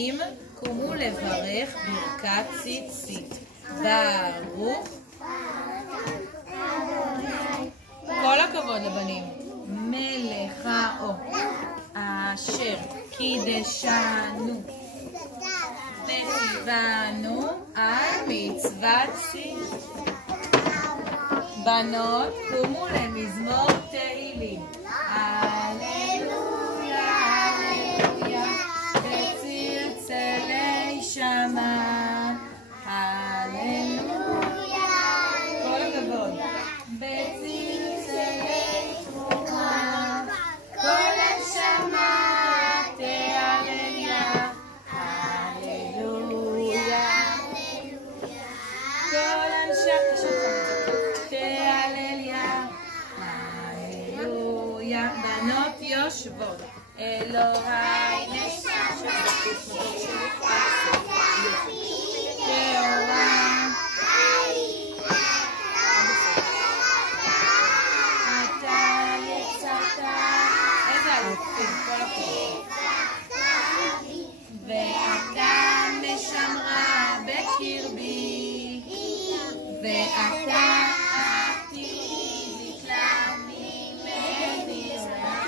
בנים, קומו לברך ברכת ציצית. ברוך. כל הכבוד לבנים. מלך האור אשר קידשנו וציוונו על מצוות ציצית. בנות, קומו למזמור תהילים. הללויה, הללויה, בצלצלי שמה. הללויה, כל הכבוד. בצלצלי תרומה, כל הנשמה תהלליה. הללויה, כל הנשמה תהלליה. הללויה. בנות יושבות. אלוהי נשמה טהורה. אתה יצאת. איזה אלופים, כל הכבוד. ואתה משמרה בקרבי, ואתה עתיד ממני,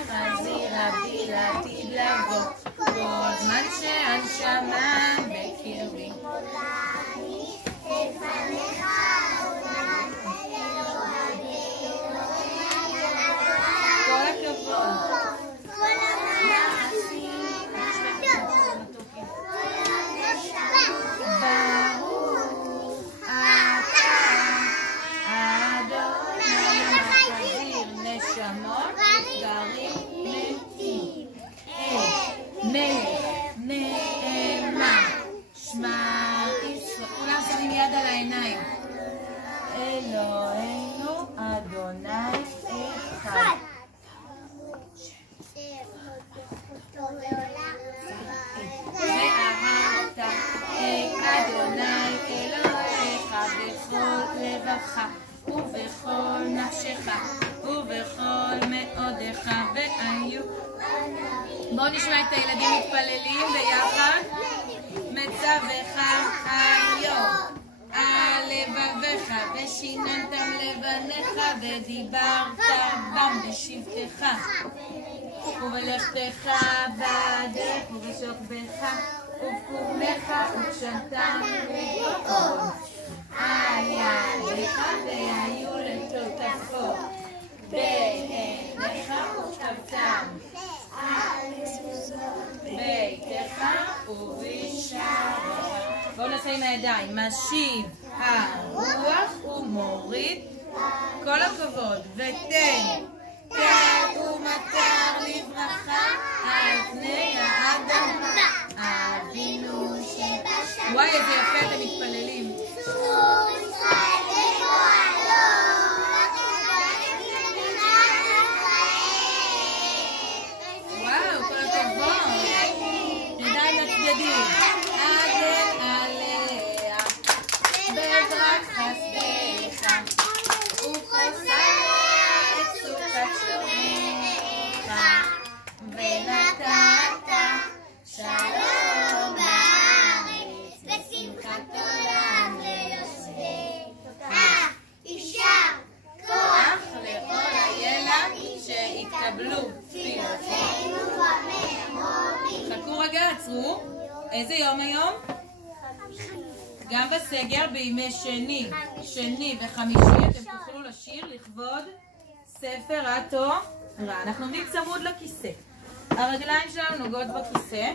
חזיר רבי לעתיד לבוא, כל זמן שהנשמה בקרבי. כל הכבוד. נשמות וגרים מתים. מלך נאמן שמע ישראל. כולם שמים יד על העיניים. אלוהינו אדוני אחד. ואהבת את אדוני אלוהיך בכל לבבך ובכל נפשך ובכל מאודך. והיו. בואו נשמע את הילדים מתפללים ביחד. מצווך היום על לבביך ושיננתם לבניך ודיברת בם בשבתך ובלכתך בדרך ובשוכבך ובקומך ובשנתם לגאול על ידיך והיו לטוטפות בעיניך וכתבתם על ביתך ובשעריך. בואו נעשה עם הידיים. משיב הרוח ומוריד. כל הכבוד. ותן תן ומטר לברכה על פני האדמה. אבינו שבשמיים. וואי, איזה יפה אתם מתפללים. וואו, כל הכבוד. ידיים לצדדים. עגל עליה בעזרת חסדיך ופוסע את סוכת שלומך ונתת שלום בארץ ושמחת עולם ליושבך. יישר כוח לכל הילדים שהתקבלו תפילותינו במאמרים. חכו רגע, עצרו. איזה יום היום? גם בסגר בימי שני וחמישי אתם תוכלו לשיר לכבוד ספר התורה. אנחנו עומדים צמוד לכיסא, הרגליים שלנו נוגעות בכיסא.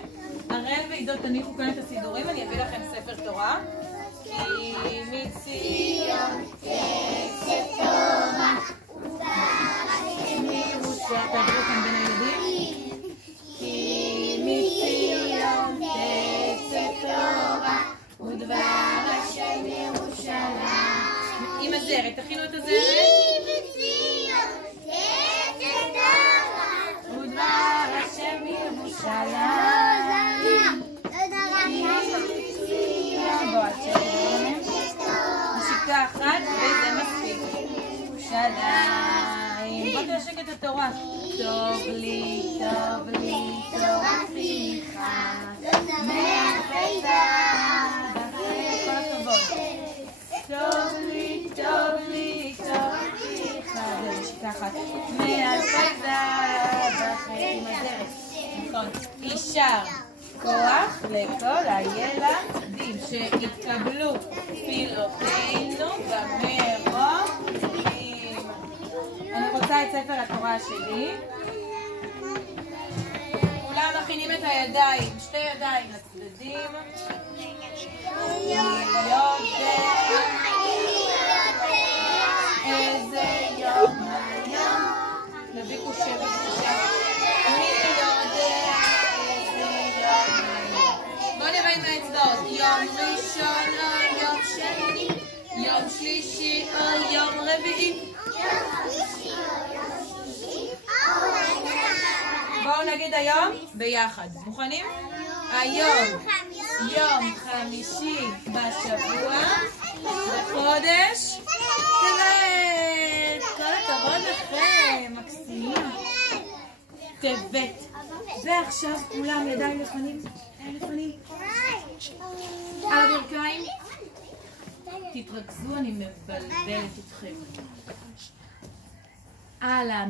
הראל ועידות תניחו כאן את הסידורים, אני אביא לכם ספר תורה. כי מציון תצא תורה מירושלים. תעברו כאן בין הילדים. כי מציון תצא תורה ודבר השם ירושלים. עם הזרת, תכינו את הזרת. מציון תצא תורה ודבר השם ירושלים. בוא, נשיקה אחת וזה מספיק. ירושלים. בוא תנשק את התורה. טוב לי תורה פיך. מאלפי זהב, כל הכבוד. טוב לי, טוב לי, טוב לי, חדש, ככה. מאלפי זהב, אחרי עם הדרך. נכון. יישר כוח לכל הילדים שהתקבלו פלאותינו במרומים. אני רוצה את ספר התורה שלי. כולם מכינים את הידיים, שתי ידיים לצדדים. איזה יום היום. נביא קושה בקושה. מי יודע איזה יום היום. בואו נראה עם האצבעות. יום ראשון או יום שני, יום שלישי או יום רביעי. בואו נגיד היום ביחד. מוכנים? היום יום חמישי בשבוע בחודש טבת. כל הכבוד לכם, מקסימים. טבת. ועכשיו כולם ידיים לפנים. לפנים. על הברכיים. תתרכזו, אני מבלבלת אתכם. על